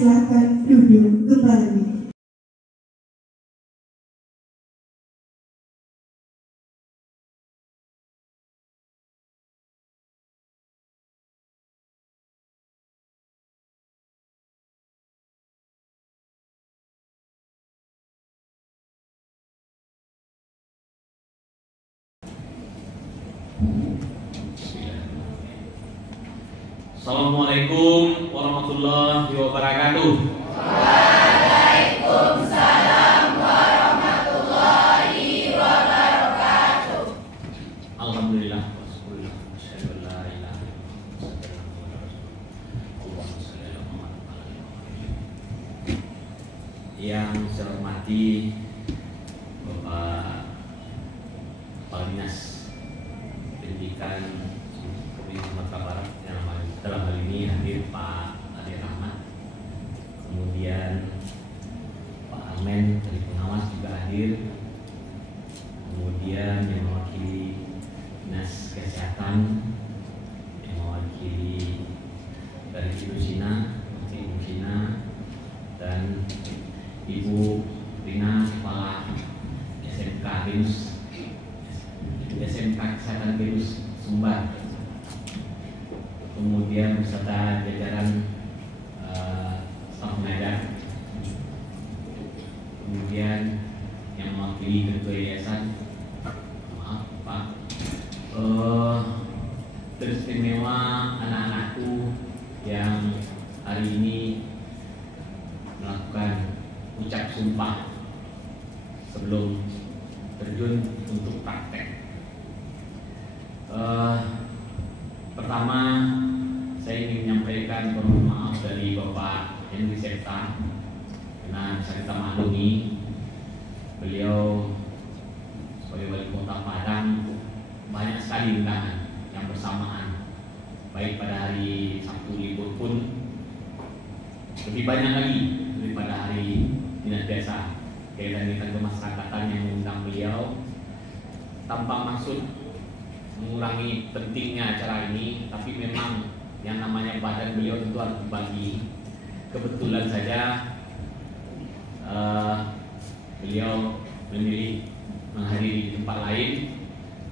Silakan duduk kembali. Assalamualaikum warahmatullahi wabarakatuh. Waalaikumsalam warahmatullahi wabarakatuh. Alhamdulillah. Yang saya hormati Bapak Kepala Dinas Pendidikan Provinsi Sumatera Barat, yang dalam hal ini hadir Pak Ade Rahmat, kemudian Pak Armen dari pengawas juga hadir, kemudian yang mewakili Dinas Kesehatan, yang mewakili dari Ibu Sina, dan Ibu Rina, Kepala SMK Kesehatan Binus Sumbar, kemudian beserta jajaran staf pengajar, kemudian yang mewakili ketua yayasan, maaf Pak, teristimewa anak-anakku yang hari ini melakukan ucap sumpah sebelum terjun untuk praktek. Pertama, saya ingin menyampaikan permohonan maaf dari Bapak Henry Septa, karena bisa kita maklumi beliau sebagai wali kota Padang banyak sekali undangan yang bersamaan, baik pada hari Sabtu libur pun lebih banyak lagi daripada hari dinas biasa. Kegiatan kemasyarakatan yang mengundang beliau tanpa maksud mengurangi pentingnya acara ini, tapi memang yang namanya badan beliau tentu harus dibagi. Kebetulan saja beliau memilih menghadiri di tempat lain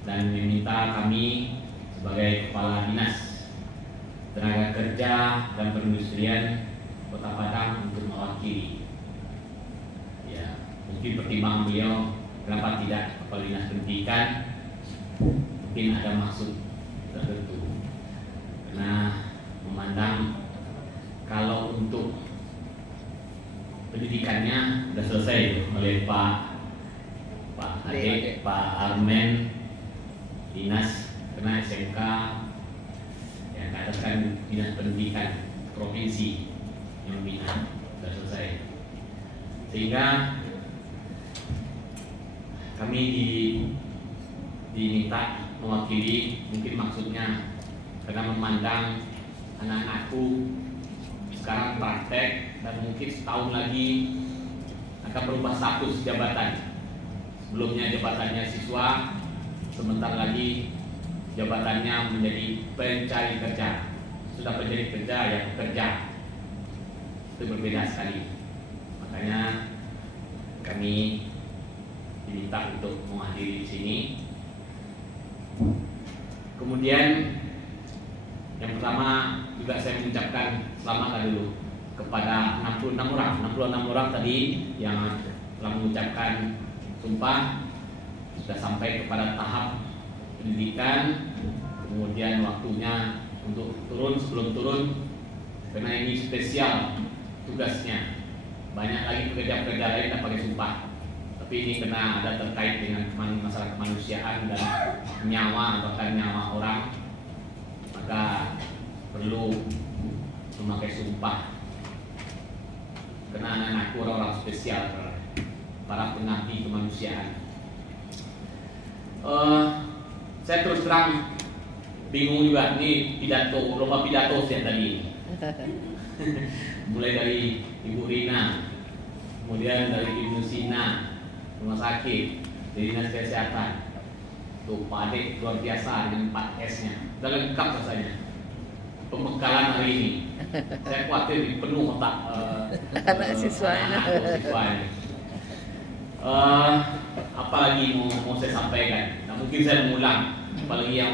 dan meminta kami sebagai Kepala Dinas Tenaga Kerja dan Perindustrian Kota Padang untuk mewakili. Ya, mungkin pertimbangan beliau kenapa tidak Kepala Dinas Pendidikan, mungkin ada maksud tertentu, karena memandang kalau untuk pendidikannya sudah selesai oleh Pak Ade, Pak Armen, Dinas kena SMK yang katakan Dinas Pendidikan Provinsi yang membina sudah selesai, sehingga kami diminta mewakili. Mungkin maksudnya karena memandang anak-anakku sekarang praktek dan mungkin setahun lagi akan berubah status jabatan. Sebelumnya jabatannya siswa, sebentar lagi jabatannya menjadi pencari kerja. Sudah pencari kerja ya pekerja, itu berbeda sekali. Makanya kami diminta untuk menghadiri di sini. Kemudian yang pertama juga saya mengucapkan selamat dulu kepada 66 orang tadi yang telah mengucapkan sumpah, sudah sampai kepada tahap pendidikan, kemudian waktunya untuk turun. Sebelum turun, karena ini spesial tugasnya, banyak lagi pekerja-pekerja lain yang pakai sumpah, tapi ini kena ada terkait dengan masalah kemanusiaan dan nyawa, bahkan nyawa orang, maka perlu memakai sumpah. Karena anak-anakku orang-orang spesial, para pengabdi kemanusiaan. Saya terus terang bingung juga, ini pidato, lomba pidato saya tadi. Mulai dari Ibu Rina, kemudian dari Ibu Sina, rumah sakit, dari Dinas Kesehatan, tuh Pak Ade luar biasa dengan 4S-nya, udah lengkap rasanya. pembekalan hari ini. Saya khawatir penuh otak anak siswanya. Apalagi mau saya sampaikan. Nah, mungkin saya mengulang, apalagi yang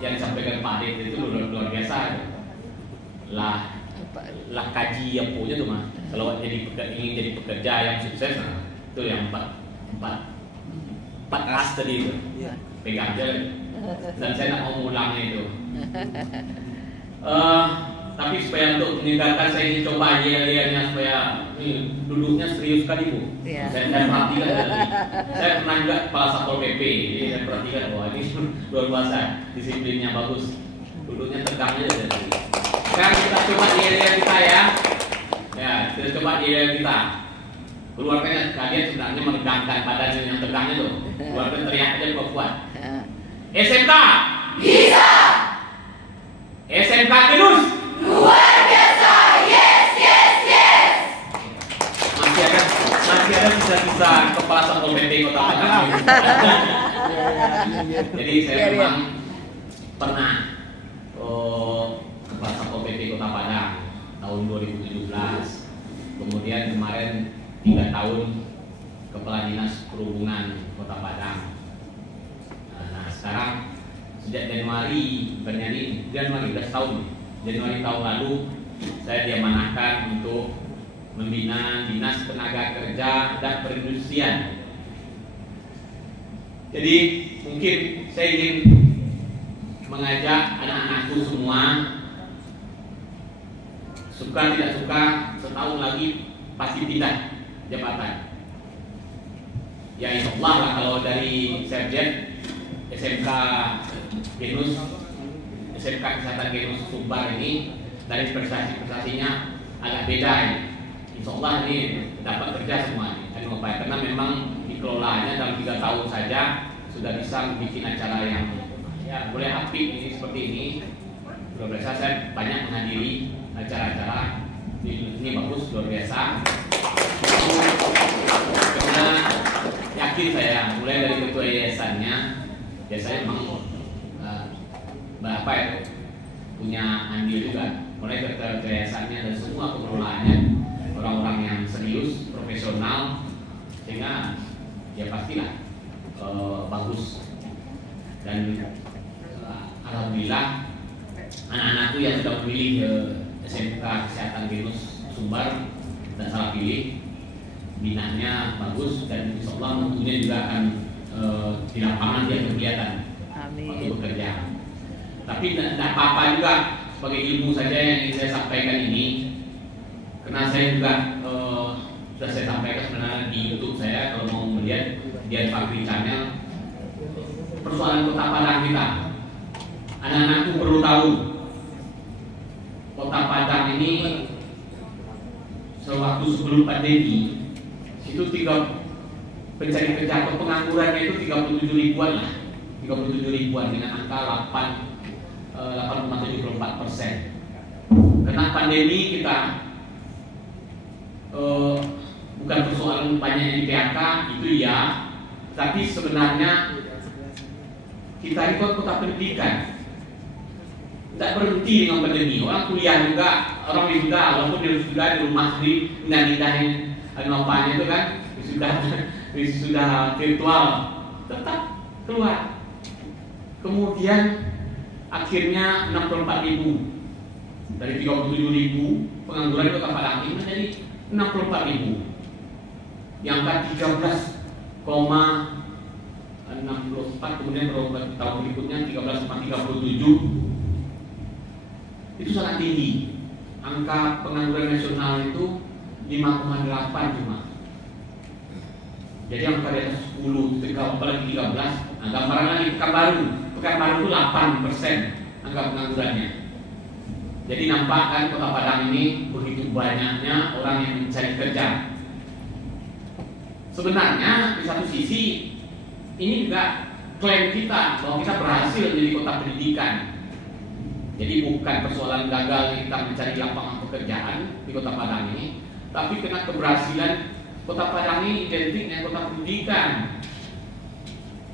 disampaikan Pak Ade itu luar biasa. Lah kaji yang punya tuh mah. Kalau ingin jadi pekerja yang sukses, nah, itu yang empat as tadi itu. Pegang aja. Dan saya nak mau ngulangnya itu. Tapi supaya untuk meninggalkan, saya ingin coba lihatnya supaya duduknya serius sekali Bu. Saya perhatikan tadi. Saya pernah juga kepala Satpol PP, jadi saya perhatikan bahwa ini luar biasa, disiplinnya bagus, duduknya tegangnya tadi. Sekarang kita coba lihat kita ya. Ya, kita coba lihat kita. Keluarkannya kalian sebenarnya menegangkan badan yang tegangnya tuh. Keluarkan teriak aja kuat. SMK Bisa. SMK Genus Luar biasa. Yes, yes, yes. Masih ada sisa-sisa kepala Satpol PP Kota Padang. Jadi saya memang pernah kepala Satpol PP Kota Padang tahun 2017. Kemudian kemarin 3 tahun Kepala Dinas Perhubungan Kota Padang. Nah sekarang sejak Januari udah setahun. Januari tahun lalu saya diamanahkan untuk membina Dinas Tenaga Kerja dan Perindustrian. Jadi mungkin saya ingin mengajak anak-anakku semua, suka tidak suka, setahun lagi pasti pindah jabatan. Ya insya Allah lah kalau dari Serjet SMK Genus, SMK Kesehatan Genus Sumbar ini dari prestasinya agak beda ini. Insya Allah ini dapat kerja semua karena memang dikelolanya dalam 3 tahun saja sudah bisa bikin acara yang ya boleh apik ini seperti ini. Luar biasa, saya banyak menghadiri acara-acara ini bagus, luar biasa. Karena yakin saya mulai dari ketua yayasannya, biasanya memang berapa itu punya andil juga, mulai ketua yayasannya dan semua pengelolaannya orang-orang yang serius, profesional, sehingga ya pastilah bagus. Dan alhamdulillah anak-anakku yang sudah memilih SMK Kesehatan Genus Sumbar dan salah pilih, binanya bagus dan insya Allah mutunya juga akan di lapangan dia kelihatan waktu bekerja. Tapi tidak apa-apa juga, sebagai ilmu saja yang ingin saya sampaikan ini, karena saya juga sudah saya sampaikan sebenarnya di YouTube saya, kalau mau melihat di Fakri Channel, persoalan Kota Padang kita. Anak-anakku perlu tahu, Kota Padang ini sewaktu sebelum pandemi itu pencari kerja atau penganggurannya itu 37 ribuan lah, 37 ribuan dengan angka 8,74%. Karena pandemi kita bukan persoalan banyaknya di PHK itu ya, tapi sebenarnya kita ini kota pendidikan, tidak berhenti dengan pandemi. Orang kuliah juga, orang wisuda, walaupun dia wisuda di rumah sendiri, indah-indahin nopannya itu kan, wisuda virtual, tetap keluar. Kemudian akhirnya 64.000 dari 37.000 pengangguran di Kota Padang ini menjadi 64.000. Yang angka 13,64, kemudian tahun berikutnya 13,37. Itu sangat tinggi. Angka pengangguran nasional itu 5,8 cuma. Jadi angka di atas 10, apalagi 13. Nah, gambaran lagi Pekanbaru itu 8% angka penganggurannya. Jadi nampak kan Kota Padang ini begitu banyaknya orang yang mencari kerja. Sebenarnya di satu sisi ini juga klaim kita bahwa kita berhasil menjadi kota pendidikan. Jadi bukan persoalan gagal kita mencari lapangan pekerjaan di Kota Padang ini, tapi karena keberhasilan Kota Padang ini identik dengan kota pendidikan.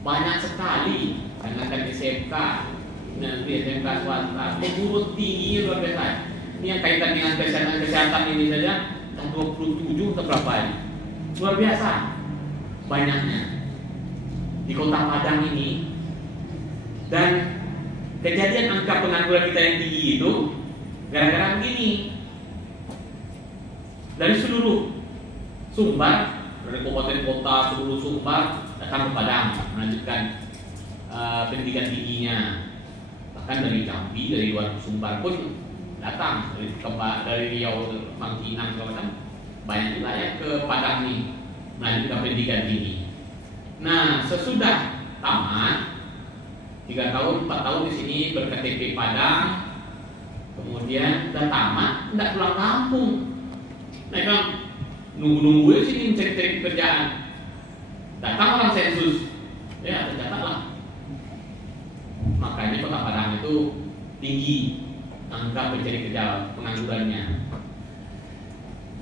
Banyak sekali dengan SMK nanti SMK swasta, perguruan tinggi luar biasa. Ini yang kaitan dengan kesehatan ini saja 27 atau berapa ini, luar biasa banyaknya di Kota Padang ini. Dan kejadian angka pengangguran kita yang tinggi itu gara-gara begini. Dari seluruh Sumbar, dari kabupaten kota seluruh Sumbar datang ke Padang melanjutkan pendidikan tingginya. Bahkan dari Jambi, dari luar Sumbar pun datang, dari Riau, Mangkinang, segala macam, banyak juga ya ke Padang nih melanjutkan pendidikan tinggi. Nah, sesudah tamat 3 tahun, 4 tahun di sini berKTP Padang, kemudian udah tamat, tidak pulang kampung. Nah, kan nunggu-nunggu di sini mencari pekerjaan. Datang orang sensus, ya tercatatlah. Makanya Kota Padang itu tinggi angka pencari kerja penganggurannya.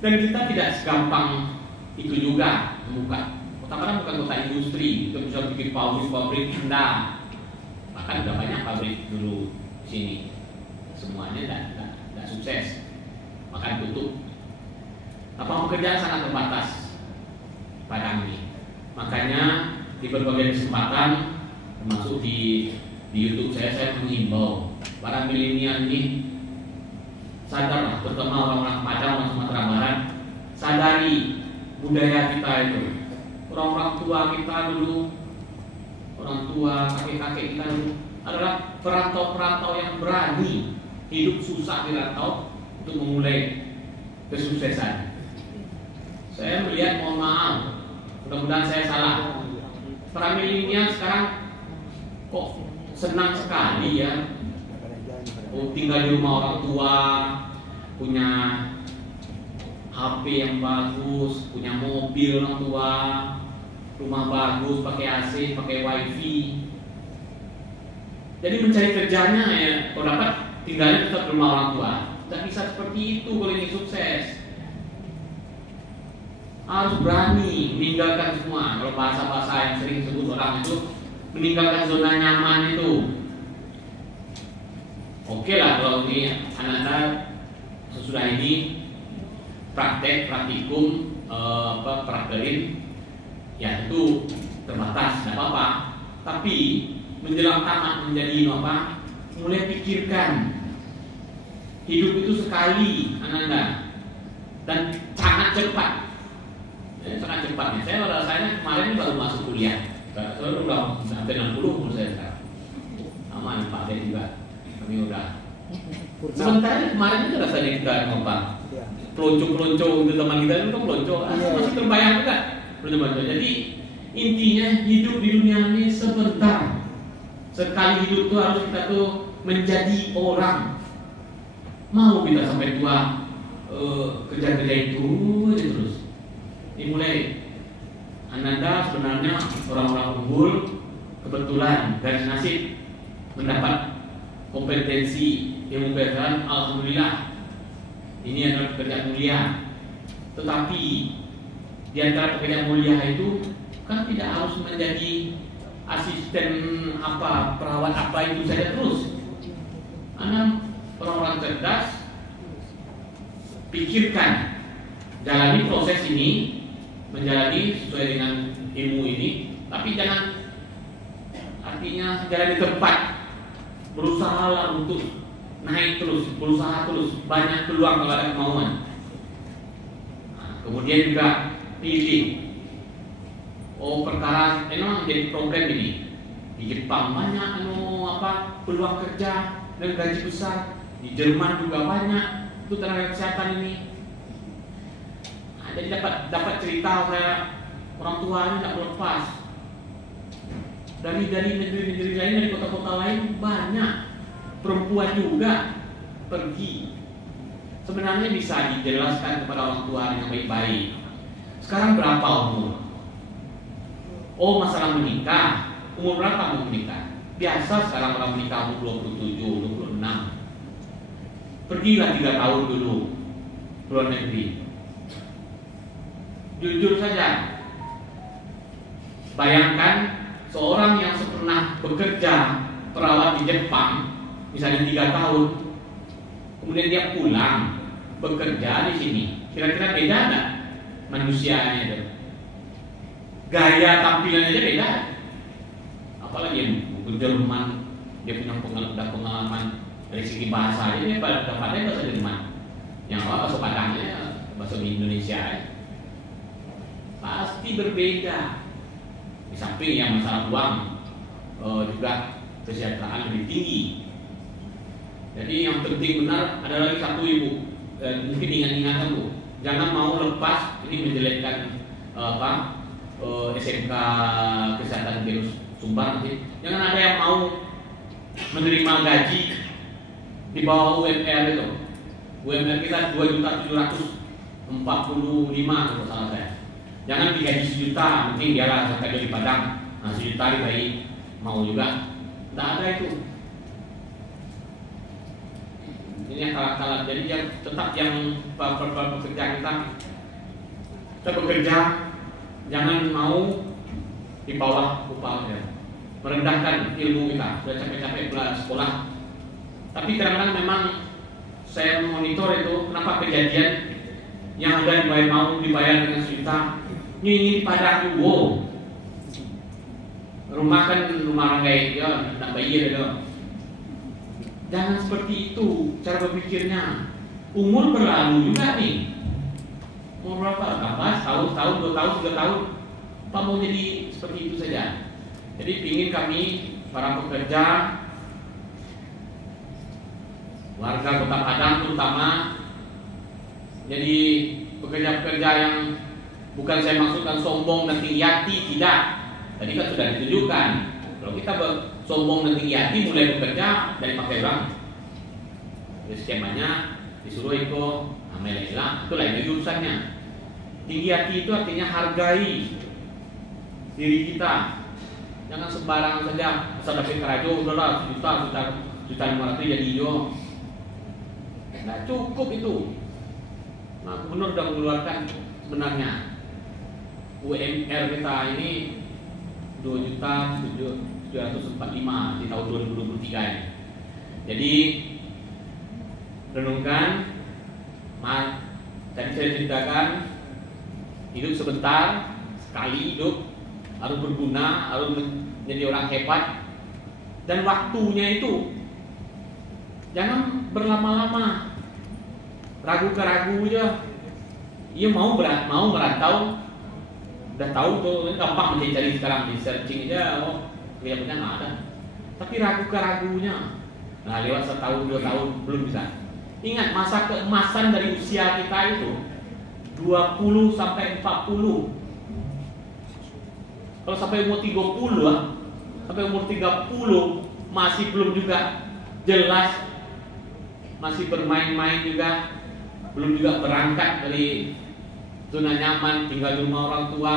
Dan kita tidak segampang itu juga membuka. Kota Padang bukan kota industri, kita bisa bikin pabrik-pabrik indah. Bahkan sudah banyak pabrik dulu di sini. Semuanya tidak sukses, maka tutup. Lapangan pekerjaan sangat terbatas Padang ini. Makanya di berbagai kesempatan, termasuk di YouTube saya menghimbau para milenial ini sadarlah, terutama orang-orang Padang, orang Sumatera Barat, sadari budaya kita itu. Orang-orang tua kita dulu, orang tua kakek-kakek kita dulu adalah perantau-perantau yang berani hidup susah di rantau untuk memulai kesuksesan. Saya melihat, mohon maaf, mudah-mudahan saya salah, para milenial sekarang kok senang sekali ya, tinggal di rumah orang tua, punya HP yang bagus, punya mobil orang tua, rumah bagus, pakai AC, pakai WiFi. Jadi mencari kerjanya ya, kalau dapat tinggalnya tetap di rumah orang tua. Tidak bisa seperti itu kalau ini sukses. Harus berani meninggalkan semua. Kalau bahasa-bahasa yang sering disebut orang itu, meninggalkan zona nyaman itu. Oke lah kalau ini anak-anak sesudah ini praktikum prakterin, ya itu terbatas, tidak apa-apa. Tapi menjelang tamat menjadi apa? Mulai pikirkan hidup itu sekali, anak-anak, dan sangat cepat. Sangat cepatnya. Saya kemarin baru masuk kuliah. Saya udah hampir 60 umur saya sekarang. Aman Pak Dek juga. Kami udah. Sementara kemarin itu rasanya kita ngomong pelonco-pelonco itu teman kita itu kan pelonco. Masih terbayang juga pelonco-pelonco. Jadi intinya hidup di dunia ini sebentar. Sekali hidup tuh harus kita tuh menjadi orang. Mau kita sampai tua kerja-kerja itu aja terus. Dimulai Ananda sebenarnya orang-orang unggul, kebetulan garis nasib mendapat kompetensi ilmu pengetahuan, alhamdulillah ini adalah pekerjaan mulia. Tetapi di antara pekerjaan mulia itu kan tidak harus menjadi asisten apa, perawat apa itu saja terus. Anda orang-orang cerdas, pikirkan, jalani proses ini, menjalani sesuai dengan ilmu ini, tapi jangan artinya jalan di tempat, berusaha untuk naik terus, berusaha terus, banyak peluang kalau ada kemauan. Nah, kemudian juga pilih, perkara memang menjadi problem ini. Di Jepang banyak peluang kerja dan gaji besar, di Jerman juga banyak itu tenaga kesehatan ini. Jadi dapat cerita saya, orang tua ini tidak melepas dari negeri-negeri lain, dari kota-kota lain banyak perempuan juga pergi. Sebenarnya bisa dijelaskan kepada orang tua dengan baik-baik. Sekarang berapa umur? Oh, masalah menikah. Umur berapa mau menikah? Biasa sekarang orang menikah umur 27, 26. Pergilah 3 tahun dulu keluar negeri. Jujur saja, bayangkan seorang yang pernah bekerja perawat di Jepang, misalnya 3 tahun, kemudian dia pulang bekerja di sini, kira-kira beda nggak manusianya itu? Gaya tampilannya aja beda. Apalagi yang Jerman, dia punya pengalaman dari segi bahasa, dia dapatnya bahasa Jerman. Yang bahasa Padangnya bahasa Indonesia ya. Pasti berbeda. Di samping yang masalah uang juga kesejahteraan lebih tinggi. Jadi yang penting benar ada lagi satu ibu, mungkin ingat-ingat Bu, jangan mau lepas ini menjelekkan SMK Kesehatan Virus Sumbar nanti. Jangan ada yang mau menerima gaji di bawah UMR itu. UMR kita 2.745.000 kalau salah saya. Jangan digaji 1 juta, mungkin biarlah sampai di Padang, nah 1 juta dibayi mau juga. Tidak ada itu. Ini yang kalah-kalah. Jadi yang tetap yang pekerja kita bekerja, jangan mau di bawah upahnya, merendahkan ilmu kita. Sudah capek-capek sekolah, tapi kadang-kadang memang saya monitor itu kenapa kejadian yang ada dibayar dengan 1 juta. Ini di Padang wow. Rumah kan rumah orang gaya ya, tidak bayar itu. Jangan seperti itu cara berpikirnya. Umur berlalu juga nih. Umur berapa? Tambah setahun, 2 tahun, 3 tahun. Apa mau jadi seperti itu saja? Jadi ingin kami para pekerja, warga Kota Padang terutama, jadi pekerja-pekerja yang bukan saya maksudkan sombong dan tinggi hati, tidak. Tadi kan sudah ditunjukkan. Kalau kita sombong dan tinggi hati mulai bekerja dari pakai uang, jadi skemanya disuruh ikut amelela, itu lain urusannya. Tinggi hati itu artinya hargai diri kita. Jangan sembarangan saja. Asal dapat kerajo udahlah 1 juta, 1.500.000 jadi yo. Nggak cukup itu. Nah, gubernur sudah mengeluarkan sebenarnya UMR kita ini 2.745.000 di tahun 2023 ini. Jadi renungkan, tadi saya ceritakan hidup sebentar, sekali hidup harus berguna, harus menjadi orang hebat, dan waktunya itu jangan berlama-lama, ragu ke ragu aja. Ia mau merantau, udah tahu tuh gampang mencari sekarang di searching aja, oh kelihatannya nggak ada. Tapi ragu ke ragunya, nah lewat 1 tahun 2 tahun belum bisa. Ingat masa keemasan dari usia kita itu 20 sampai 40. Kalau sampai umur 30 sampai umur 30 masih belum juga jelas, masih bermain-main juga, belum juga berangkat dari zona nyaman, tinggal di rumah orang tua.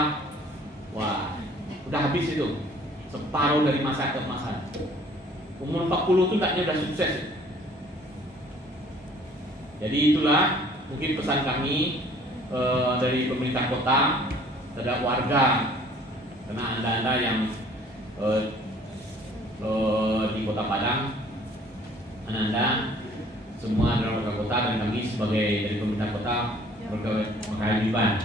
Wah, udah habis itu, separuh dari masa keemasan. Umur 40 itu udah sukses. Jadi itulah mungkin pesan kami dari pemerintah kota terhadap warga, karena anda yang di Kota Padang, anda semua adalah warga kota, dan kami sebagai dari pemerintah kota berkewajiban.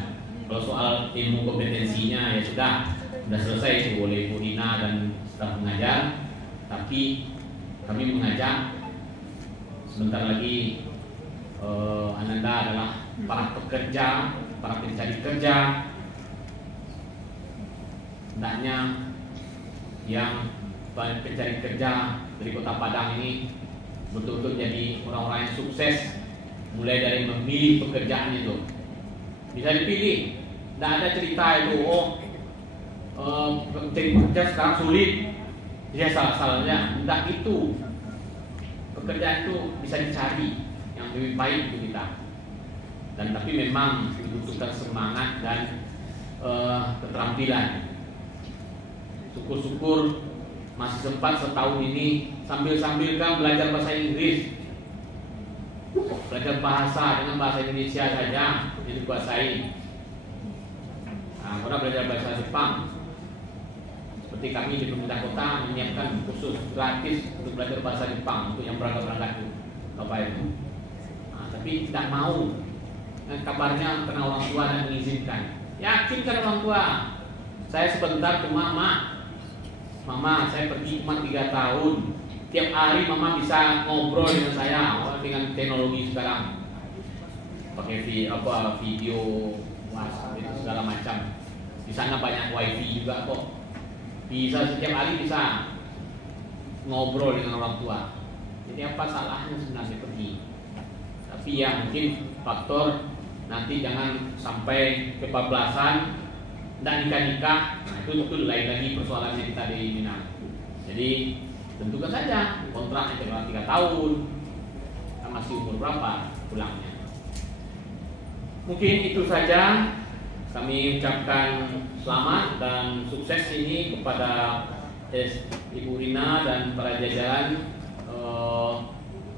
Kalau soal ilmu kompetensinya ya sudah selesai itu oleh Bu Rina dan staf mengajar, tapi kami mengajak sebentar lagi Ananda adalah para pekerja, para pencari kerja, hendaknya yang pencari kerja dari Kota Padang ini betul-betul jadi orang-orang yang sukses, mulai dari memilih pekerjaan itu. Bisa dipilih, tidak ada cerita itu mencari kerja sekarang sulit, dia salah-salahnya. Tidak itu, pekerjaan itu bisa dicari yang lebih baik untuk kita. Dan tapi memang dibutuhkan semangat dan keterampilan. Syukur-syukur masih sempat setahun ini sambil-sambil kan belajar bahasa Inggris, belajar bahasa dengan bahasa Indonesia saja jadi dikuasai. Nah, orang belajar bahasa Jepang seperti Nanti kami di pemerintah kota menyiapkan khusus gratis untuk belajar bahasa Jepang untuk yang berangkat-berangkat itu, Bapak Ibu. Nah, tapi tidak mau. Kabarnya karena orang tua yang mengizinkan. Yakinkan orang tua. Saya sebentar cuma, Mama, saya pergi cuma 3 tahun. Tiap hari Mama bisa ngobrol dengan saya dengan teknologi sekarang. Pakai video, WhatsApp itu segala macam. Di sana banyak wifi juga kok. Bisa setiap hari bisa ngobrol dengan orang tua. Jadi apa salahnya sebenarnya pergi? Tapi ya mungkin faktor nanti jangan sampai kebablasan dan nikah. Nah itu lain lagi persoalannya kita di Minang. Jadi tentukan saja kontraknya cuma 3 tahun. Kita masih umur berapa pulangnya? Mungkin itu saja. Kami ucapkan selamat dan sukses ini kepada Ibu Rina dan para jajaran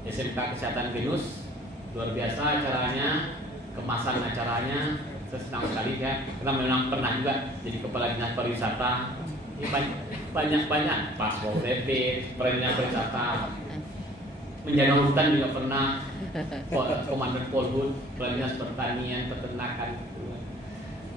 SMK Kesehatan Genus. Luar biasa acaranya, kemasan acaranya. Saya senang sekali ya, karena memang pernah juga jadi kepala dinas pariwisata. Ini banyak Pak PP, Perintah Pariwisata, menjaga hutan juga pernah, Komandan Polhut, kepala dinas pertanian, peternakan.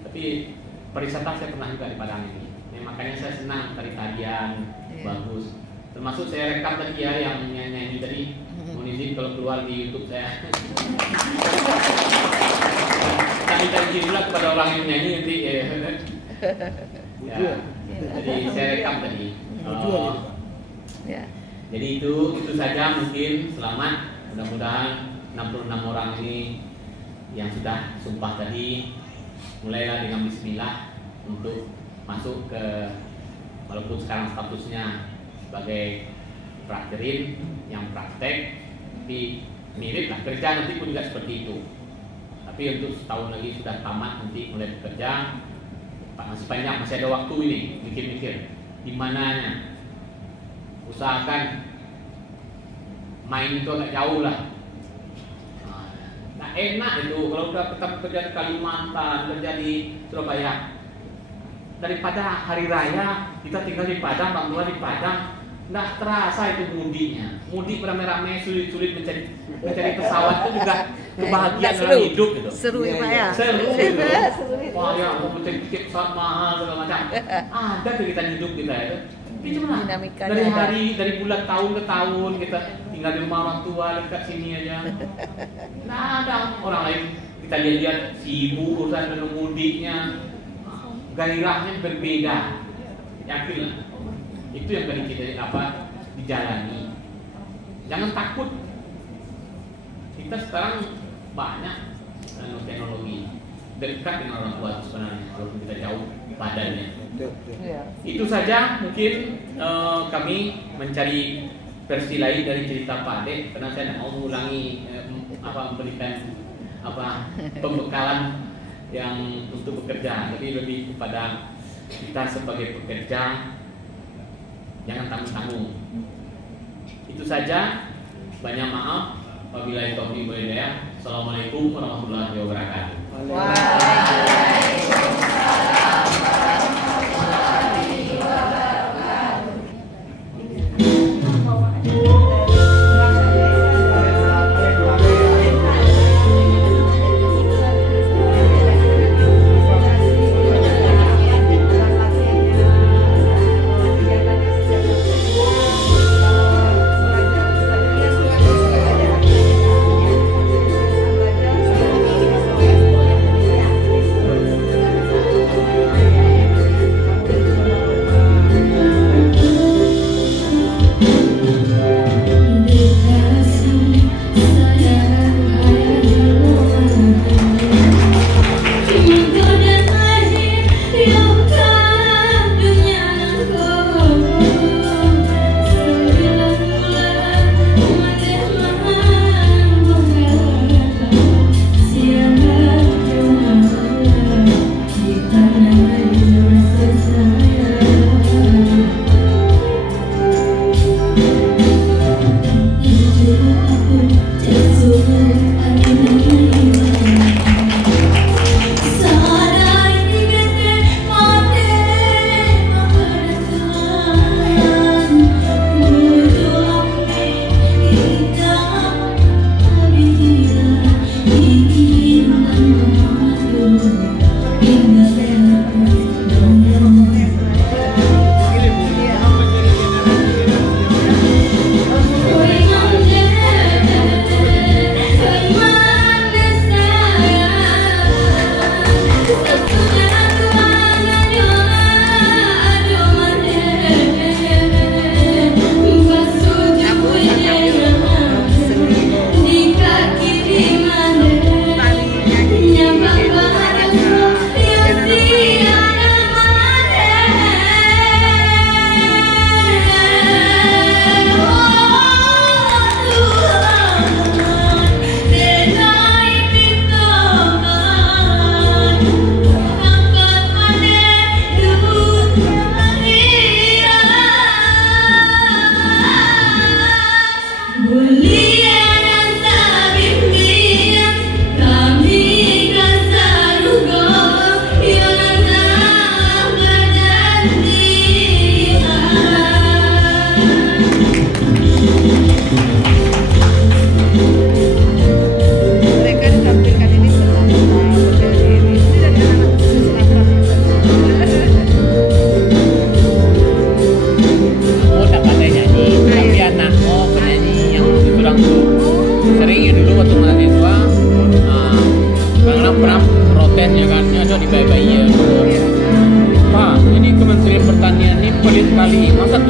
Tapi pariwisata saya pernah juga di Padang ini. Makanya saya senang tarian bagus. Termasuk saya rekam tadi ya yang nyanyi tadi. Mohon izin kalau keluar di YouTube saya. Kami izin pula kepada orang yang nyanyi nanti. Ya. Jadi saya rekam tadi. Jadi itu saja mungkin. Selamat. Mudah-mudahan 66 orang ini yang sudah sumpah tadi mulailah dengan bismillah untuk masuk ke, walaupun sekarang statusnya sebagai prakterin yang praktek, tapi mirip lah kerja nanti pun juga seperti itu. Tapi untuk setahun lagi sudah tamat nanti mulai bekerja, masih panjang, masih ada waktu ini mikir-mikir di mananya. Usahakan main itu agak jauh lah. Nah, enak itu kalau udah tetap kerja di Kalimantan, kerja di Surabaya. Daripada hari raya kita tinggal di Padang, Bang tua di Padang, nggak terasa itu mudiknya. Mudik beramai-ramai, sulit-sulit mencari pesawat itu juga kebahagiaan dalam hidup gitu. Seru ya Pak ya. Seru. Wah ya, mau mencari tiket pesawat mahal segala macam. Ada kegiatan hidup kita itu. Tapi cuma dari bulan tahun ke tahun kita tinggal di rumah orang tua dekat sini aja. Nah ada orang lain kita lihat sibuk urusan dengan mudiknya, gairahnya berbeda. Yakinlah itu yang tadi kita dijalani. Jangan takut. Kita sekarang banyak teknologi dekat dengan orang tua sebenarnya walaupun kita jauh badannya. Itu saja mungkin kami mencari versi lain dari cerita Pak Ade karena saya tidak mau mengulangi memberikan pembekalan yang untuk bekerja, tapi lebih kepada kita sebagai pekerja jangan tanggung-tanggung. Itu saja. Banyak maaf. Wabillahi taufiq wal hidayah. Assalamualaikum warahmatullahi wabarakatuh.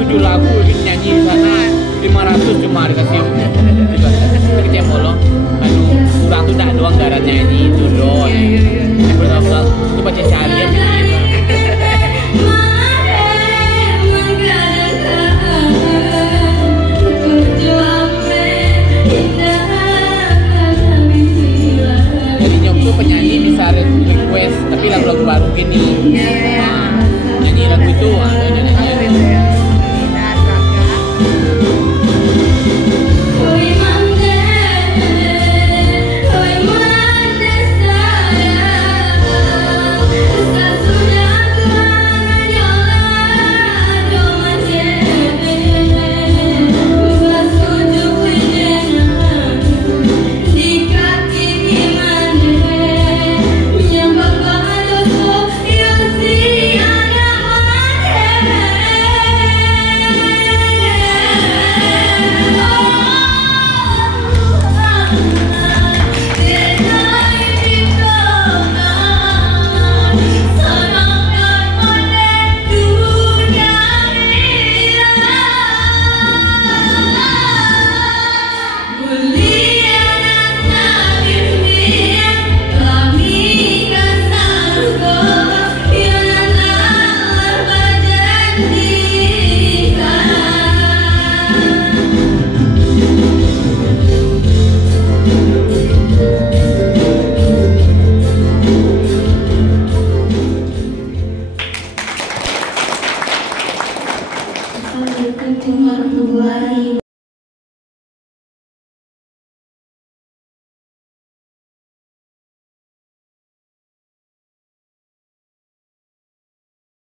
7 lagu nyanyi di sana 500 cuma dikasih kerja bolong anu kurang tuh dah doang gara nyanyi itu doang berapa itu baca cari ya jadi nyok tuh penyanyi bisa request tapi lagu-lagu baru gini nyanyi lagu itu